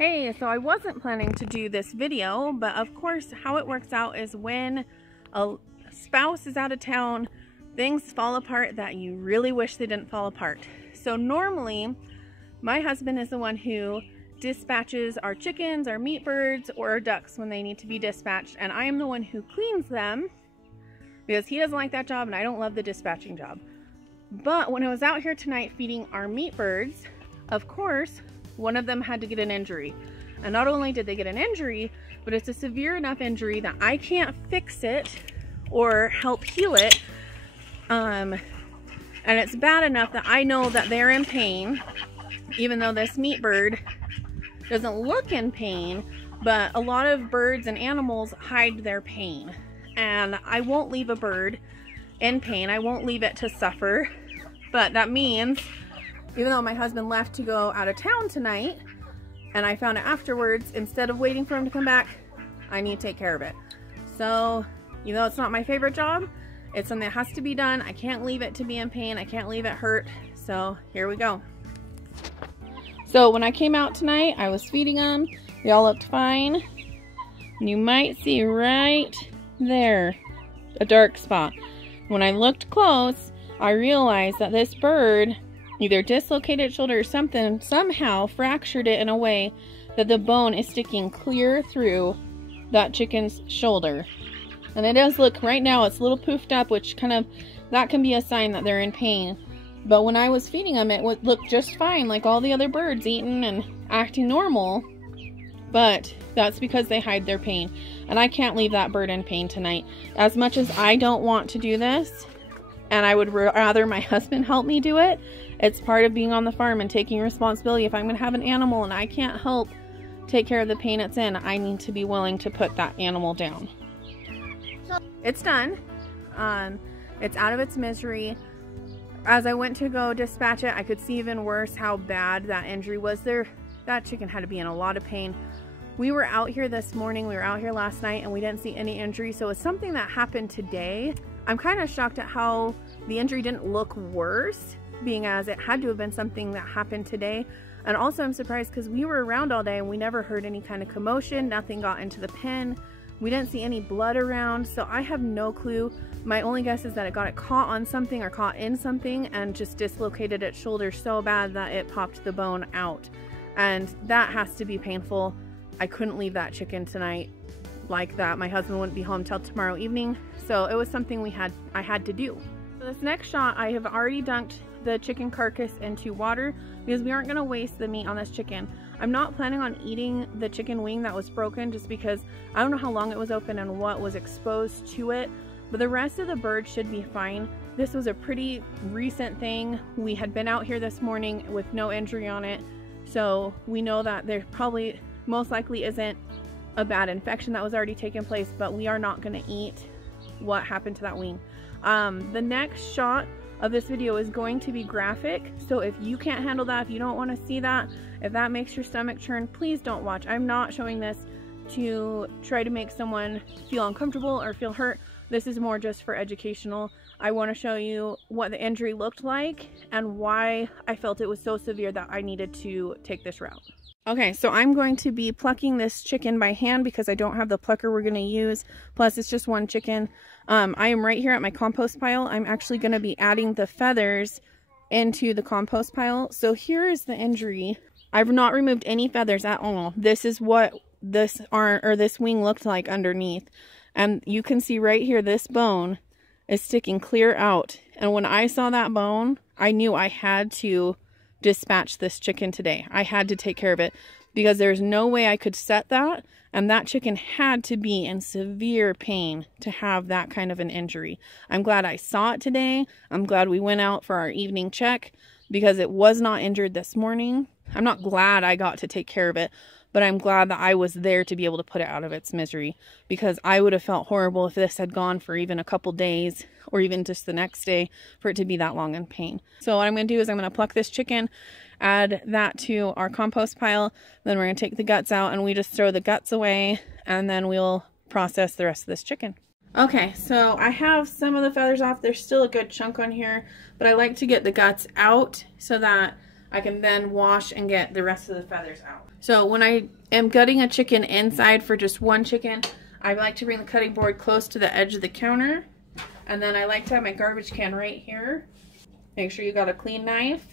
Hey, so I wasn't planning to do this video, but of course how it works out is when a spouse is out of town, things fall apart that you really wish they didn't fall apart. So normally my husband is the one who dispatches our chickens, our meat birds, or our ducks when they need to be dispatched, and I am the one who cleans them because he doesn't like that job and I don't love the dispatching job. But when I was out here tonight feeding our meat birds, of course one of them had to get an injury. And not only did they get an injury, but it's a severe enough injury that I can't fix it or help heal it. And it's bad enough that I know that they're in pain, even though this meat bird doesn't look in pain, but a lot of birds and animals hide their pain. And I won't leave a bird in pain. I won't leave it to suffer. But that means, even though my husband left to go out of town tonight, and I found it afterwards, instead of waiting for him to come back, I need to take care of it. So, even though it's not my favorite job, it's something that has to be done. I can't leave it to be in pain. I can't leave it hurt. So, here we go. So, when I came out tonight, I was feeding them. They all looked fine. And you might see right there a dark spot. When I looked close, I realized that this bird either dislocated its shoulder or something, somehow fractured it in a way that the bone is sticking clear through that chicken's shoulder. And it does look, right now it's a little poofed up, which kind of, that can be a sign that they're in pain. But when I was feeding them, it would look just fine, like all the other birds, eating and acting normal. But that's because they hide their pain. And I can't leave that bird in pain tonight. As much as I don't want to do this, and I would rather my husband help me do it, it's part of being on the farm and taking responsibility. If I'm going to have an animal and I can't help take care of the pain it's in, I need to be willing to put that animal down. It's done. It's out of its misery. As I went to go dispatch it, I could see even worse how bad that injury was there. That chicken had to be in a lot of pain. We were out here this morning, we were out here last night, and we didn't see any injury, so it's something that happened today. I'm kind of shocked at how the injury didn't look worse, being as it had to have been something that happened today. And also I'm surprised because we were around all day and we never heard any kind of commotion. Nothing got into the pen. We didn't see any blood around, so I have no clue. My only guess is that it got it caught on something or caught in something and just dislocated its shoulder so bad that it popped the bone out. And that has to be painful. I couldn't leave that chicken tonight like that. My husband wouldn't be home till tomorrow evening, so it was something I had to do. So this next shot, I have already dunked the chicken carcass into water because we aren't going to waste the meat on this chicken. I'm not planning on eating the chicken wing that was broken just because I don't know how long it was open and what was exposed to it, but the rest of the bird should be fine. This was a pretty recent thing. We had been out here this morning with no injury on it, so we know that there probably most likely isn't a bad infection that was already taking place, but we are not going to eat what happened to that wing. The next shot of this video is going to be graphic, so if you can't handle that, if you don't want to see that, if that makes your stomach churn, please don't watch. I'm not showing this to try to make someone feel uncomfortable or feel hurt. This is more just for educational. I want to show you what the injury looked like and why I felt it was so severe that I needed to take this route. Okay, so I'm going to be plucking this chicken by hand because I don't have the plucker we're going to use. Plus, it's just one chicken. I am right here at my compost pile. I'm actually going to be adding the feathers into the compost pile. So here is the injury. I've not removed any feathers at all. This is what this arm or this wing looked like underneath. And you can see right here, this bone is sticking clear out. And when I saw that bone, I knew I had to dispatch this chicken today. I had to take care of it because there's no way I could set that, and that chicken had to be in severe pain to have that kind of an injury. I'm glad I saw it today. I'm glad we went out for our evening check because it was not injured this morning. I'm not glad I got to take care of it, but I'm glad that I was there to be able to put it out of its misery, because I would have felt horrible if this had gone for even a couple days or even just the next day for it to be that long in pain. So what I'm going to do is I'm going to pluck this chicken, add that to our compost pile, then we're going to take the guts out and we just throw the guts away, and then we'll process the rest of this chicken. Okay, so I have some of the feathers off. There's still a good chunk on here, but I like to get the guts out so that I can then wash and get the rest of the feathers out. So when I am gutting a chicken inside for just one chicken, I like to bring the cutting board close to the edge of the counter. And then I like to have my garbage can right here. Make sure you got a clean knife,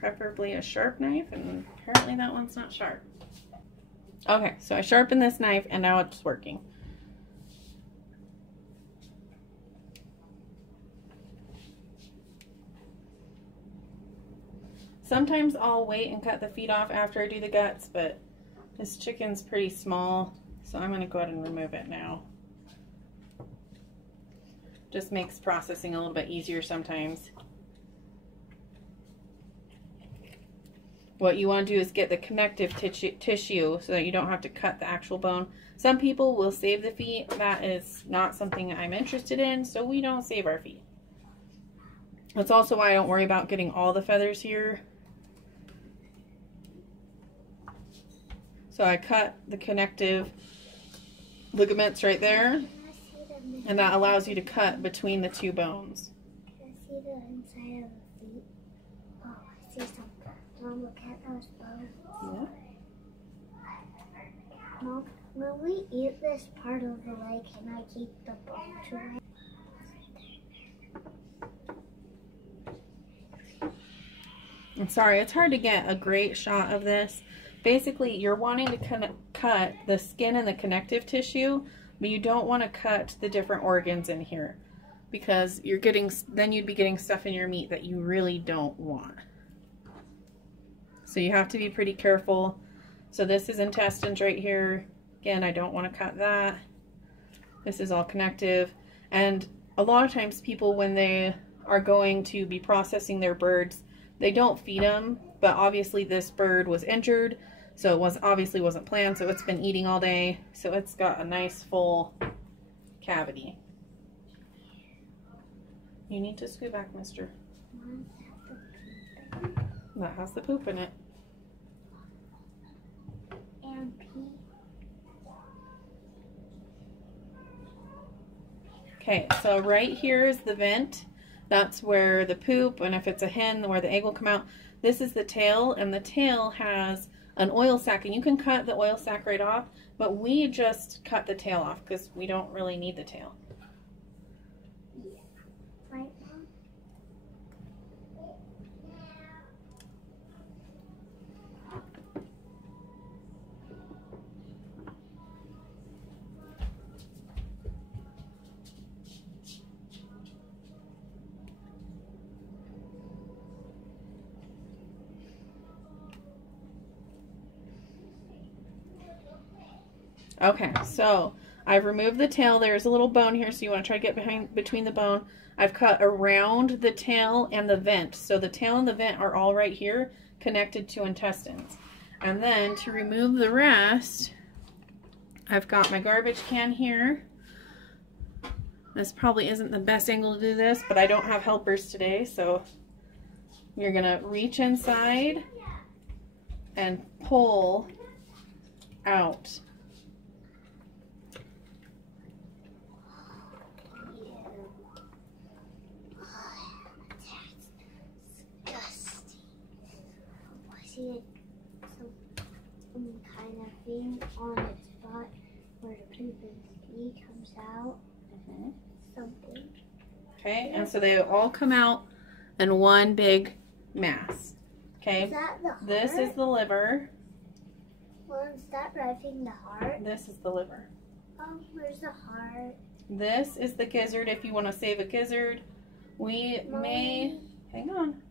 preferably a sharp knife, and apparently that one's not sharp. Okay, so I sharpened this knife and now it's working. Sometimes I'll wait and cut the feet off after I do the guts, but this chicken's pretty small, so I'm going to go ahead and remove it now. Just makes processing a little bit easier sometimes. What you want to do is get the connective tissue so that you don't have to cut the actual bone. Some people will save the feet. That is not something I'm interested in, so we don't save our feet. That's also why I don't worry about getting all the feathers here. So I cut the connective ligaments right there, and that allows you to cut between the two bones. Can I see the inside of the feet? Oh, I see something. Mom, look at those bones. Yeah. Mom, when we eat this part of the leg, can I keep the bones away? I'm sorry, it's hard to get a great shot of this. Basically, you're wanting to cut the skin and the connective tissue, but you don't want to cut the different organs in here because then you'd be getting stuff in your meat that you really don't want. So you have to be pretty careful. So this is intestines right here. Again, I don't want to cut that. This is all connective. And a lot of times people, when they are going to be processing their birds, they don't feed them, but obviously this bird was injured, so it obviously wasn't planned, so it's been eating all day, so it's got a nice full cavity. You need to scoot back, mister. That has the poop in it. And pee. Okay, so right here is the vent. That's where the poop, and if it's a hen, where the egg will come out. This is the tail, and the tail has an oil sac, and you can cut the oil sac right off, but we just cut the tail off because we don't really need the tail. Right, Okay, so I've removed the tail. There's a little bone here, so you want to try to get between the bone. I've cut around the tail and the vent. So the tail and the vent are all right here, connected to intestines. And then to remove the rest, I've got my garbage can here. This probably isn't the best angle to do this, but I don't have helpers today, so you're gonna reach inside and pull out. See some kind of thing on the spot where the poop and pee comes out. Something. Okay, and so they all come out in one big mass. Okay, Is that the heart? This is the liver. Well, is that driving the heart? This is the liver. Oh, where's the heart? This is the gizzard. If you want to save a gizzard, we may. Hang on.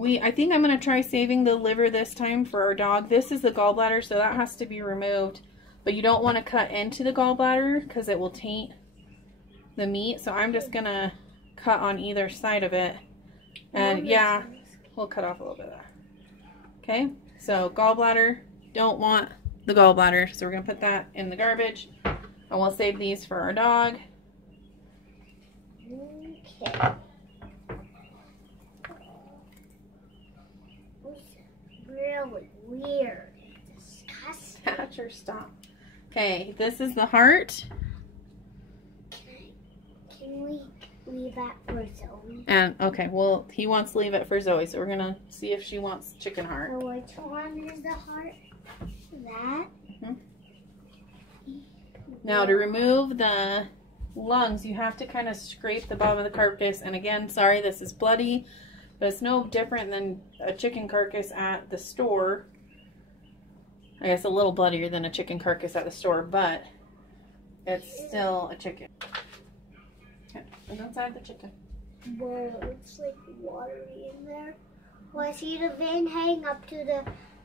I think I'm going to try saving the liver this time for our dog. This is the gallbladder, so that has to be removed. But you don't want to cut into the gallbladder because it will taint the meat. So I'm just going to cut on either side of it. And yeah, we'll cut off a little bit of that. Okay, so gallbladder, don't want the gallbladder. So we're going to put that in the garbage. And we'll save these for our dog. Okay. Really weird. Disgusting. Hatcher, stop. Okay, this is the heart. Can we leave that for Zoe. And, okay, well, he wants to leave it for Zoe, so we're going to see if she wants chicken heart. So which one is the heart? That? Now, to remove the lungs, you have to kind of scrape the bottom of the carcass. And again, sorry, this is bloody, but it's no different than a chicken carcass at the store. I guess a little bloodier than a chicken carcass at the store, but it's still a chicken. Okay, look inside the chicken. Whoa, it's like watery in there. Well, I see the vein hang up to the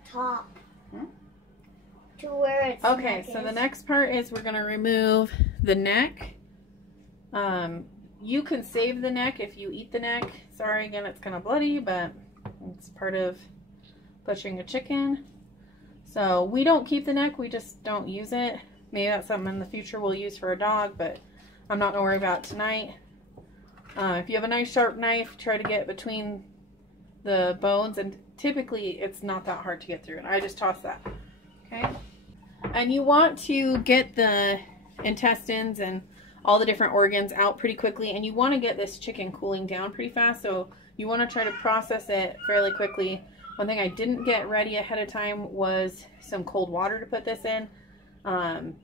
top. To where it's okay, so the next part is we're going to remove the neck. You can save the neck if you eat the neck. Sorry, again, it's kind of bloody, but it's part of butchering a chicken. So we don't keep the neck, we just don't use it. Maybe that's something in the future we'll use for a dog, but I'm not going to worry about it tonight. If you have a nice sharp knife, try to get between the bones, and typically it's not that hard to get through it. I just toss that. Okay? And you want to get the intestines and all the different organs out pretty quickly, and you want to get this chicken cooling down pretty fast, so you want to try to process it fairly quickly. One thing I didn't get ready ahead of time was some cold water to put this in.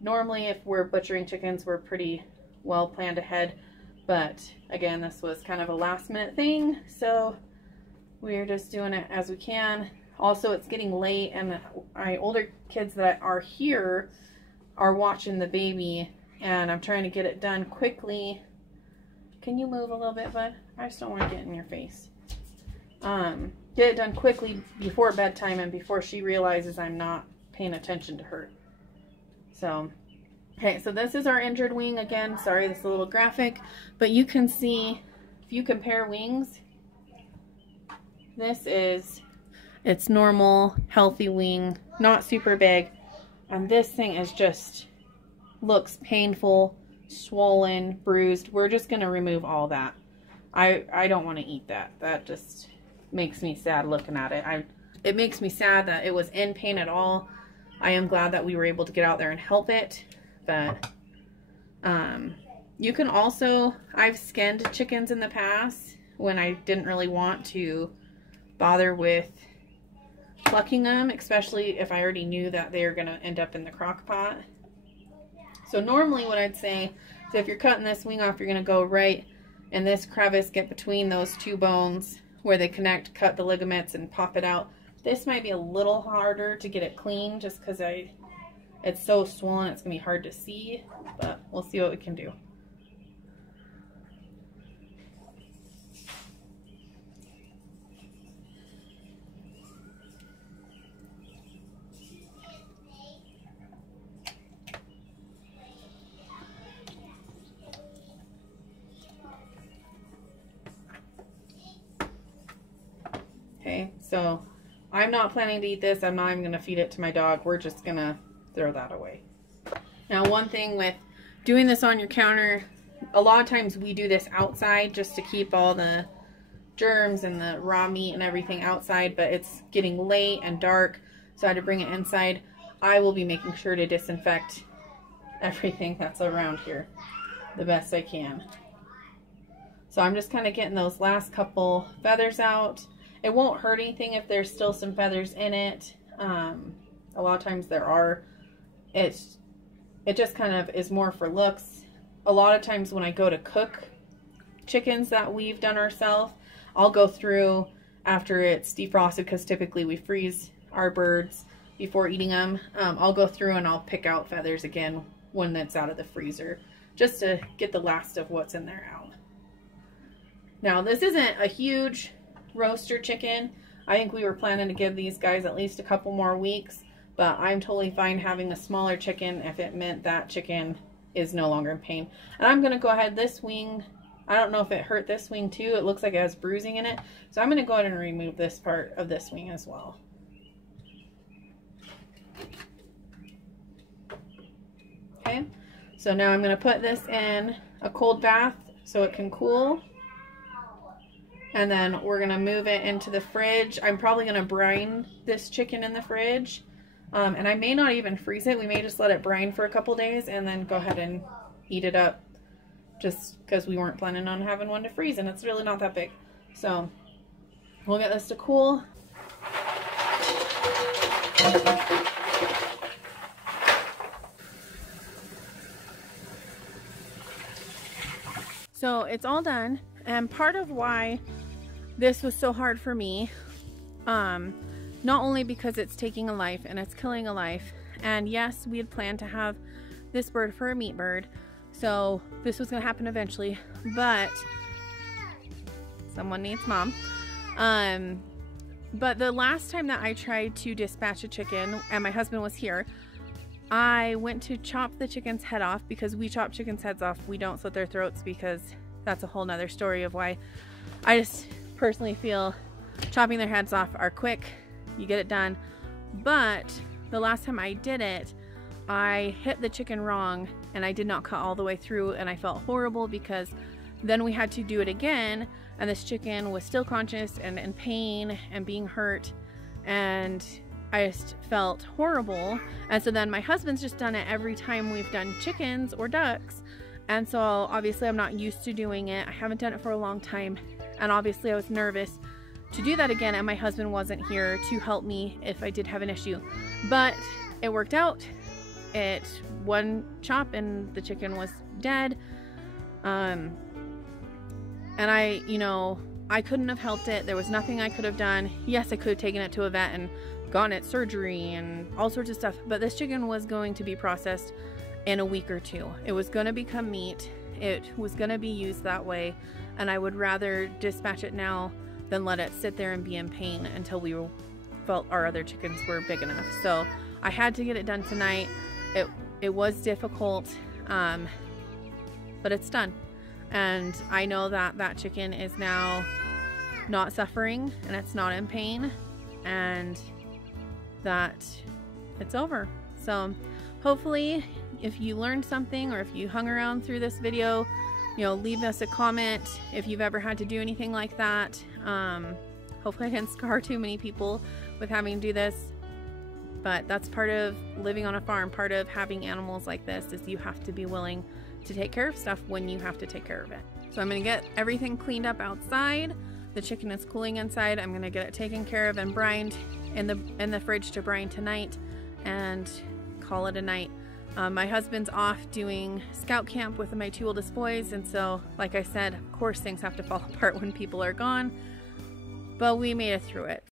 Normally if we're butchering chickens, we're pretty well planned ahead, but again, this was kind of a last minute thing, so we're just doing it as we can. Also, it's getting late, and my older kids that are here are watching the baby, and I'm trying to get it done quickly. Can you move a little bit, bud? I just don't want to get in your face. Get it done quickly before bedtime and before she realizes I'm not paying attention to her. So, okay, so this is our injured wing. Again, sorry, this is a little graphic, but you can see, if you compare wings, this is its normal, healthy wing, not super big. And this thing is just, looks painful, swollen, bruised. We're just going to remove all that. I don't want to eat that. That just makes me sad looking at it. It makes me sad that it was in pain at all. I am glad that we were able to get out there and help it. But you can also, I've skinned chickens in the past when I didn't really want to bother with plucking them, especially if I already knew that they were going to end up in the crock pot. So normally what I'd say is if you're cutting this wing off, you're going to go right in this crevice, get between those two bones where they connect, cut the ligaments and pop it out. This might be a little harder to get it clean just because it's so swollen it's going to be hard to see, but we'll see what we can do. Okay, so I'm not planning to eat this. I'm not even going to feed it to my dog. We're just going to throw that away. Now, one thing with doing this on your counter, a lot of times we do this outside just to keep all the germs and the raw meat and everything outside, but it's getting late and dark, so I had to bring it inside. I will be making sure to disinfect everything that's around here the best I can. So I'm just kind of getting those last couple feathers out. It won't hurt anything if there's still some feathers in it. A lot of times there are. It just kind of is more for looks. A lot of times when I go to cook chickens that we've done ourselves, I'll go through after it's defrosted, because typically we freeze our birds before eating them. I'll go through and I'll pick out feathers again when it's out of the freezer, just to get the last of what's in there out. Now, this isn't a huge roaster chicken. I think we were planning to give these guys at least a couple more weeks, but I'm totally fine having a smaller chicken if it meant that chicken is no longer in pain. And I'm going to go ahead, this wing, I don't know if it hurt this wing too. It looks like it has bruising in it. So I'm going to go ahead and remove this part of this wing as well. Okay, so now I'm going to put this in a cold bath so it can cool. And then we're going to move it into the fridge. I'm probably going to brine this chicken in the fridge. And I may not even freeze it. We may just let it brine for a couple days and then go ahead and heat it up just because we weren't planning on having one to freeze, and it's really not that big. So we'll get this to cool. So it's all done, and part of why this was so hard for me, not only because it's taking a life and it's killing a life, and yes, we had planned to have this bird for a meat bird, so this was going to happen eventually, but someone needs mom. But the last time that I tried to dispatch a chicken and my husband was here, I went to chop the chicken's head off, because we chop chickens' heads off. We don't slit their throats, because that's a whole nother story of why I just personally feel chopping their heads off are quick. You get it done. But the last time I did it, I hit the chicken wrong and I did not cut all the way through, and I felt horrible because then we had to do it again, and this chicken was still conscious and in pain and being hurt, and I just felt horrible. And so then my husband's just done it every time we've done chickens or ducks, and so obviously I'm not used to doing it. I haven't done it for a long time, and obviously I was nervous to do that again, and my husband wasn't here to help me if I did have an issue. But it worked out. It one chop and the chicken was dead. And I, you know, I couldn't have helped it. There was nothing I could have done. Yes, I could have taken it to a vet and gotten it surgery and all sorts of stuff, but this chicken was going to be processed in a week or two. It was going to become meat. It was going to be used that way, and I would rather dispatch it now than let it sit there and be in pain until we felt our other chickens were big enough. So I had to get it done tonight. It was difficult, but it's done. And I know that that chicken is now not suffering and it's not in pain, and that it's over. So hopefully if you learned something, or if you hung around through this video, you know, leave us a comment if you've ever had to do anything like that. Hopefully I didn't scar too many people with having to do this, but that's part of living on a farm. Part of having animals like this is you have to be willing to take care of stuff when you have to take care of it. So I'm gonna get everything cleaned up outside. The chicken is cooling inside. I'm gonna get it taken care of and brined in the fridge to brine tonight and call it a night. My husband's off doing scout camp with my two oldest boys, and so like I said, of course things have to fall apart when people are gone, but we made it through it.